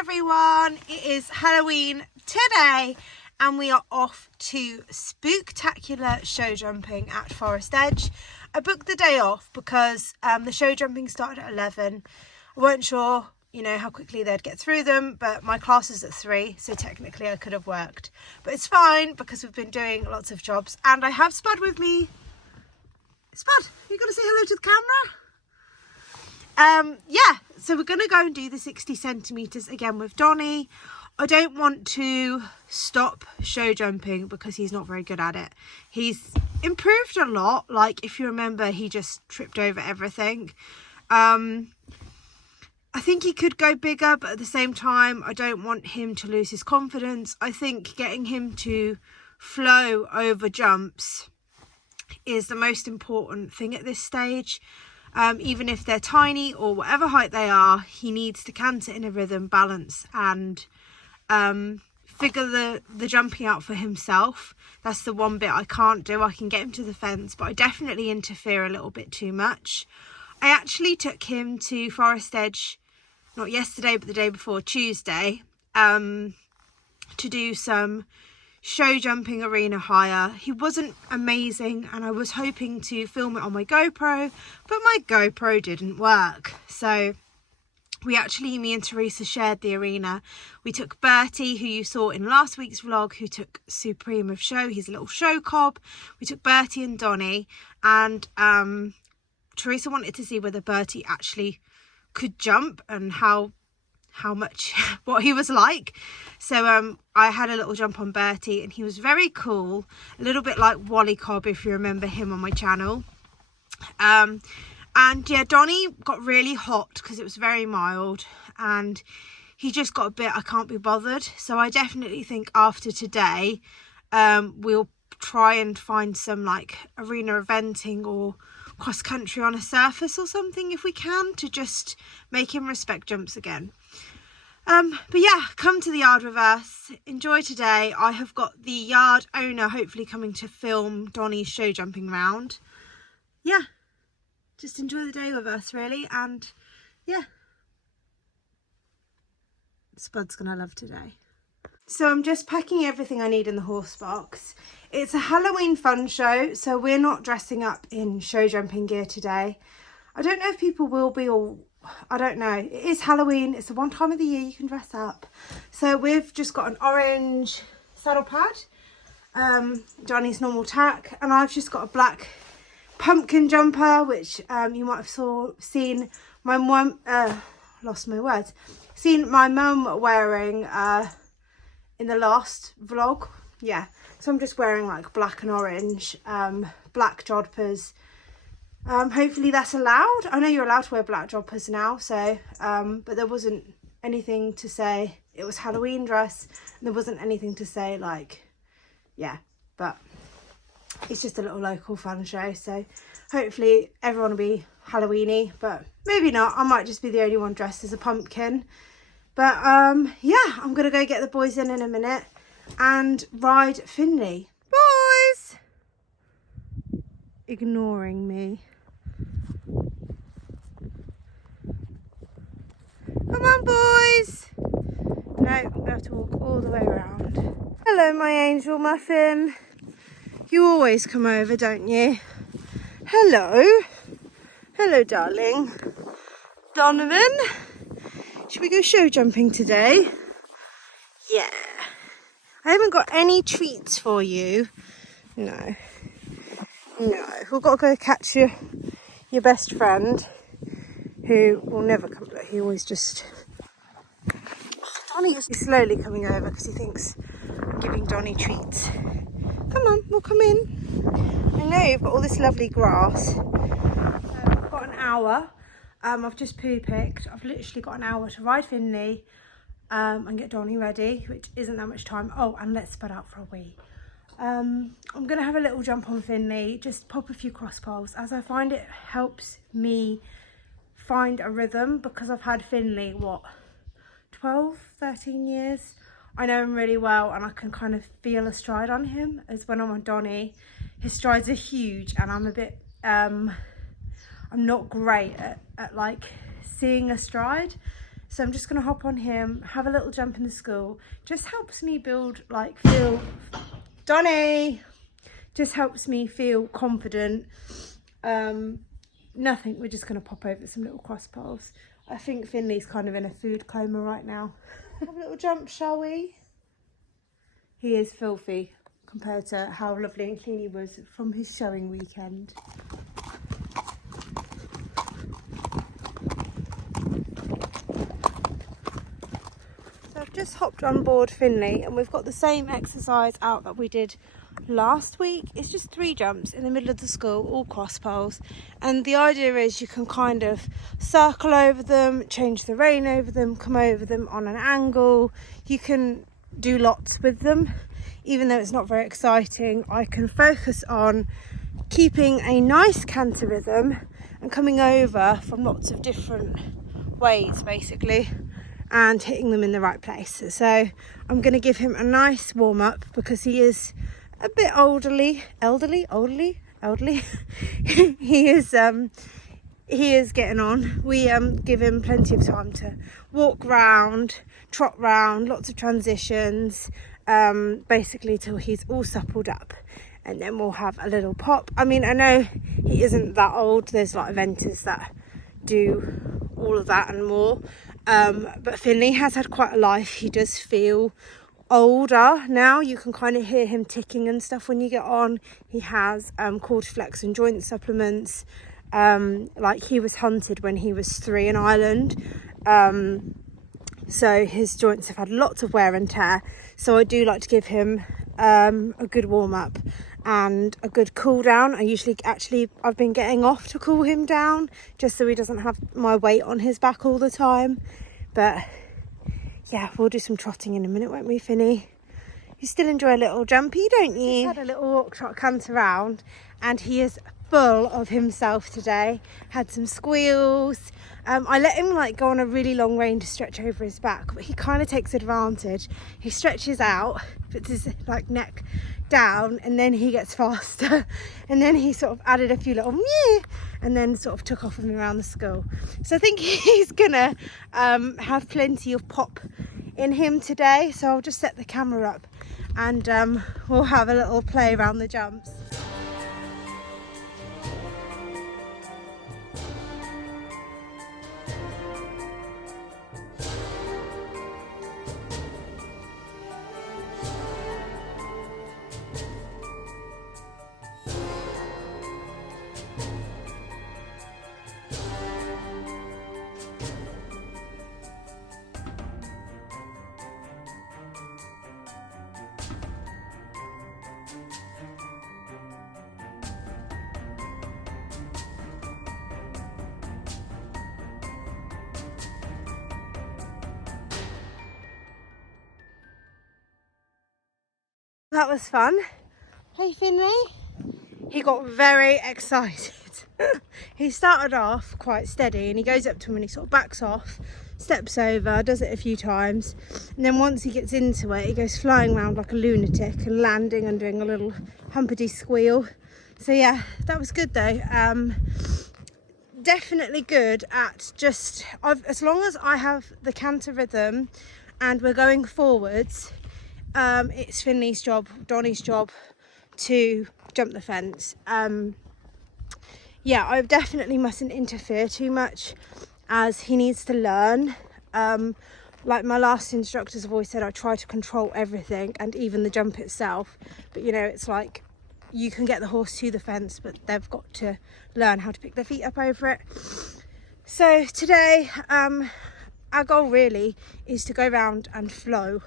everyone, it is Halloween today and we are off to spooktacular show jumping at Forest Edge. I booked the day off because the show jumping started at 11. I weren't sure, how quickly they'd get through them, but my class is at 3, so technically I could have worked. But it's fine because we've been doing lots of jobs and I have Spud with me. Spud, you gonna say hello to the camera? Yeah, so we're going to go and do the 60 centimetres again with Donnie. I don't want to stop show jumping because he's not very good at it. He's improved a lot. Like, if you remember, he just tripped over everything. I think he could go bigger, but at the same time, I don't want him to lose his confidence. I think getting him to flow over jumps is the most important thing at this stage. Even if they're tiny or whatever height they are, he needs to canter in a rhythm, balance and figure the jumping out for himself. That's the one bit I can't do. I can get him to the fence, but I definitely interfere a little bit too much. I actually took him to Forest Edge, not yesterday, but the day before, Tuesday, to do some show jumping arena hire. He wasn't amazing and I was hoping to film it on my GoPro, but my GoPro didn't work. So me and Teresa shared the arena. We took Bertie, who you saw in last week's vlog, who took Supreme of Show, his little show cob. We took Bertie and Donnie, and Teresa wanted to see whether Bertie actually could jump and how much what he was like. So I had a little jump on Bertie and he was very cool, a little bit like Wally Cobb if you remember him on my channel. And yeah, Donnie got really hot because it was very mild and he just got a bit I can't be bothered. So I definitely think after today we'll try and find some like arena eventing or cross country on a surface or something if we can, to just make him respect jumps again. But yeah, come to the yard with us, enjoy today. I have got the yard owner hopefully coming to film Donnie's show jumping round. Yeah, just enjoy the day with us really, and yeah, Spud's gonna love today. So I'm just packing everything I need in the horse box. It's a Halloween fun show, so we're not dressing up in show jumping gear today. I don't know if people will be, or I don't know. It is Halloween. It's the one time of the year you can dress up. So we've just got an orange saddle pad, Johnny's normal tack, and I've just got a black pumpkin jumper, which you might have seen my mum, seen my mum wearing in the last vlog. Yeah, so I'm just wearing like black and orange, black jodhpurs. Hopefully that's allowed. I know you're allowed to wear black jodhpurs now, so but there wasn't anything to say it was Halloween dress, and there wasn't anything to say like, yeah, but it's just a little local fun show, so hopefully everyone will be Halloweeny, but maybe not. I might just be the only one dressed as a pumpkin. But yeah, I'm gonna go get the boys in a minute and ride Finley. Boys ignoring me. Come on, boys. No, I'm going to have to walk all the way around. Hello, my angel muffin. You always come over, don't you? Hello. Hello, darling. Donovan, should we go show jumping today? Yeah. I haven't got any treats for you. No. We've got to go catch your best friend, who will never come back. He always just... Donnie is slowly coming over because he thinks I'm giving Donnie treats. Come on, we'll come in. I know you've got all this lovely grass. I've got an hour. I've just poo picked. I've literally got an hour to ride Finley and get Donnie ready, which isn't that much time. Oh, and let's spread out for a wee. I'm going to have a little jump on Finley, just pop a few cross poles, as I find it helps me find a rhythm, because I've had Finley, 12, 13 years. I know him really well and I can kind of feel a stride on him, as when I'm on Donnie, his strides are huge and I'm a bit, I'm not great at like seeing a stride. So I'm just going to hop on him, have a little jump in the school. Just helps me build, like, feel... Donnie! Just helps me feel confident. Nothing, we're just going to pop over some little cross poles. I think Finley's kind of in a food coma right now. Have a little jump, shall we? He is filthy compared to how lovely and clean he was from his showing weekend. So I've just hopped on board Finley and we've got the same exercise out that we did last week. It's just 3 jumps in the middle of the school, all cross poles, and the idea is you can kind of circle over them, change the rein over them, come over them on an angle. You can do lots with them. Even though it's not very exciting, I can focus on keeping a nice canter rhythm and coming over from lots of different ways basically and hitting them in the right place. So I'm going to give him a nice warm up because he is a bit elderly. he is getting on. We give him plenty of time to walk round, trot round, lots of transitions, basically till he's all suppled up, and then we'll have a little pop. I mean, I know he isn't that old, there's like eventers that do all of that and more, but Finley has had quite a life. He does feel older now. You can kind of hear him ticking and stuff when you get on. He has Cortiflex and joint supplements. Like he was hunted when he was 3 in Ireland, so his joints have had lots of wear and tear. So I do like to give him a good warm up and a good cool down. I've been getting off to cool him down just so he doesn't have my weight on his back all the time. But yeah, we'll do some trotting in a minute, won't we, Finny? You still enjoy a little jumpy, don't you? He's had a little walk, trot, cant around, and he is full of himself today. Had some squeals. I let him like go on a really long rein to stretch over his back, but he kind of takes advantage. He stretches out, puts his like neck down, and then he gets faster. And then he sort of added a few little meow, and then sort of took off with me around the school. So I think he's gonna have plenty of pop in him today. So I'll just set the camera up and we'll have a little play around the jumps. That was fun. Hey Finley. He got very excited. He started off quite steady and he goes up to him and he sort of backs off, steps over, does it a few times, and then once he gets into it he goes flying around like a lunatic and landing and doing a little humpity squeal. So yeah, that was good though. Definitely good at just, as long as I have the canter rhythm and we're going forwards, it's Finley's job, Donnie's job to jump the fence. Yeah, I definitely mustn't interfere too much as he needs to learn. Like my last instructors have always said, I try to control everything and even the jump itself, but you know, it's like you can get the horse to the fence, but they've got to learn how to pick their feet up over it. So today our goal really is to go around and flow.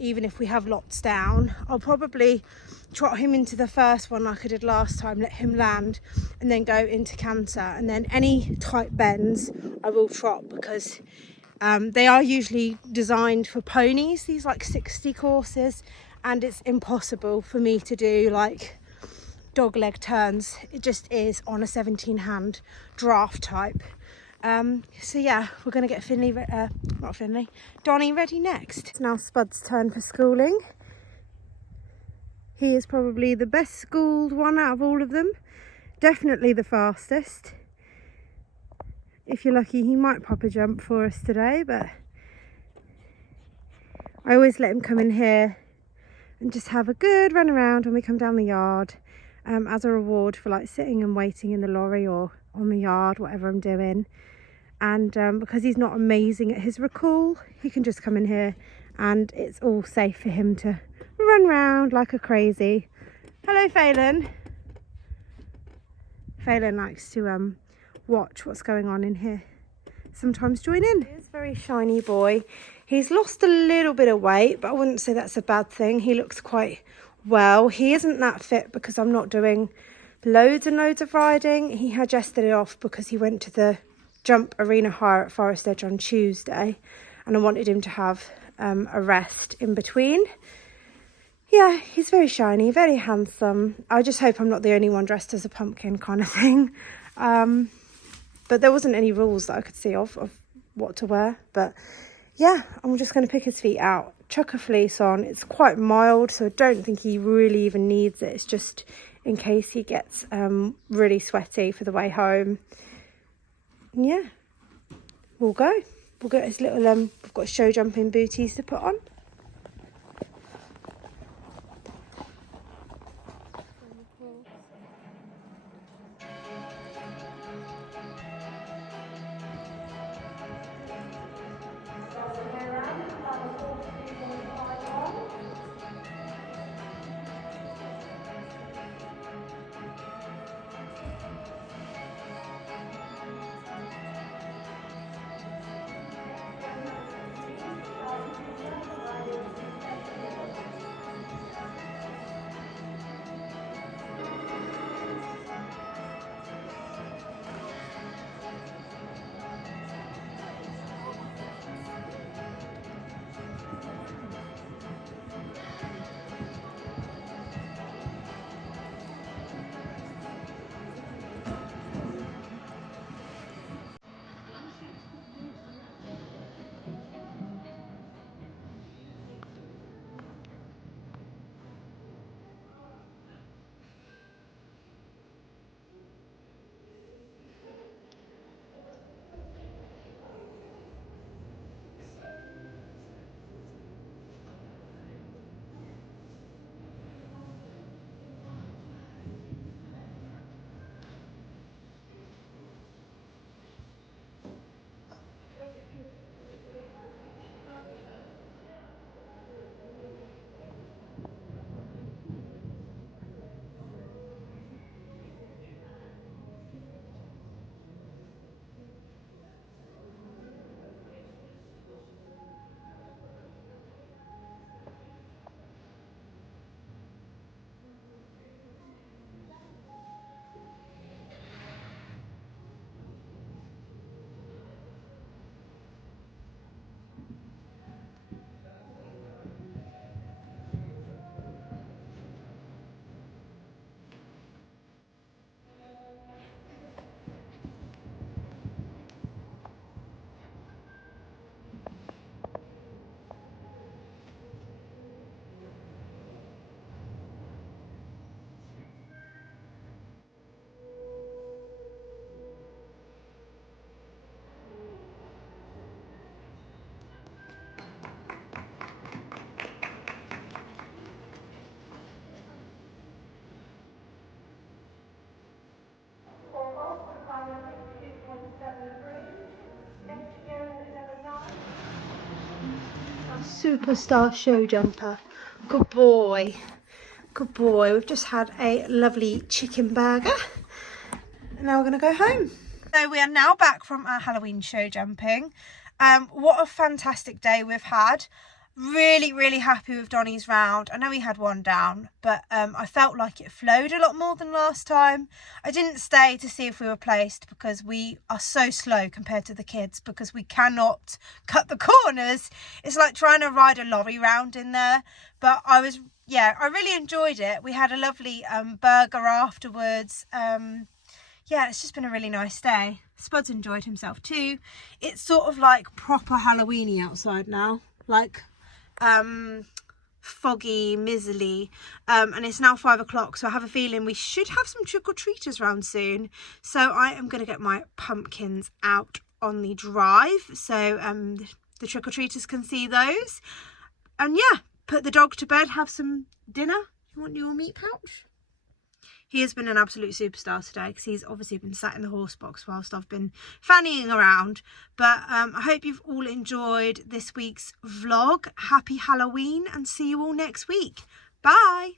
Even if we have lots down, I'll probably trot him into the first one like I did last time, let him land and then go into canter, and then any tight bends I will trot because they are usually designed for ponies, these like 60 courses, and it's impossible for me to do like dog leg turns. It just is on a 17 hand draft type. So yeah, we're going to get Donnie ready next. It's now Spud's turn for schooling. He is probably the best schooled one out of all of them. Definitely the fastest. if you're lucky, he might pop a jump for us today, but I always let him come in here and just have a good run around when we come down the yard, as a reward for like sitting and waiting in the lorry or on the yard, whatever I'm doing. And because he's not amazing at his recall, he can just come in here and it's all safe for him to run around like a crazy. Hello, Phelan. Phelan likes to watch what's going on in here, sometimes join in. He's a very shiny boy. He's lost a little bit of weight, but I wouldn't say that's a bad thing. He looks quite well. He isn't that fit because I'm not doing loads and loads of riding. He had yesterday off because he went to the jump arena hire at Forest Edge on Tuesday, and I wanted him to have a rest in between. Yeah, he's very shiny, very handsome. I just hope I'm not the only one dressed as a pumpkin kind of thing. But there wasn't any rules that I could see of what to wear. But yeah, I'm just going to pick his feet out, chuck a fleece on. It's quite mild, so I don't think he really even needs it. It's just in case he gets really sweaty for the way home. And yeah, we'll go. We'll get his little, we've got show jumping booties to put on. Superstar show jumper. Good boy. Good boy. We've just had a lovely chicken burger. And now we're going to go home. So we are now back from our Halloween show jumping. What a fantastic day we've had. Really happy with Donnie's round. I know he had one down, but I felt like it flowed a lot more than last time. I didn't stay to see if we were placed because we are so slow compared to the kids, because we cannot cut the corners. It's like trying to ride a lorry round in there. But I really enjoyed it. We had a lovely burger afterwards. Yeah, it's just been a really nice day. Spud's enjoyed himself too. It's sort of like proper Halloweeny outside now. Like foggy, mizzly, and it's now 5 o'clock, so I have a feeling we should have some trick-or-treaters around soon. So I am going to get my pumpkins out on the drive so the trick-or-treaters can see those. And yeah, put the dog to bed, have some dinner. You want your meat pouch? He has been an absolute superstar today because he's obviously been sat in the horse box whilst I've been fannying around. But I hope you've all enjoyed this week's vlog. Happy Halloween and see you all next week. Bye.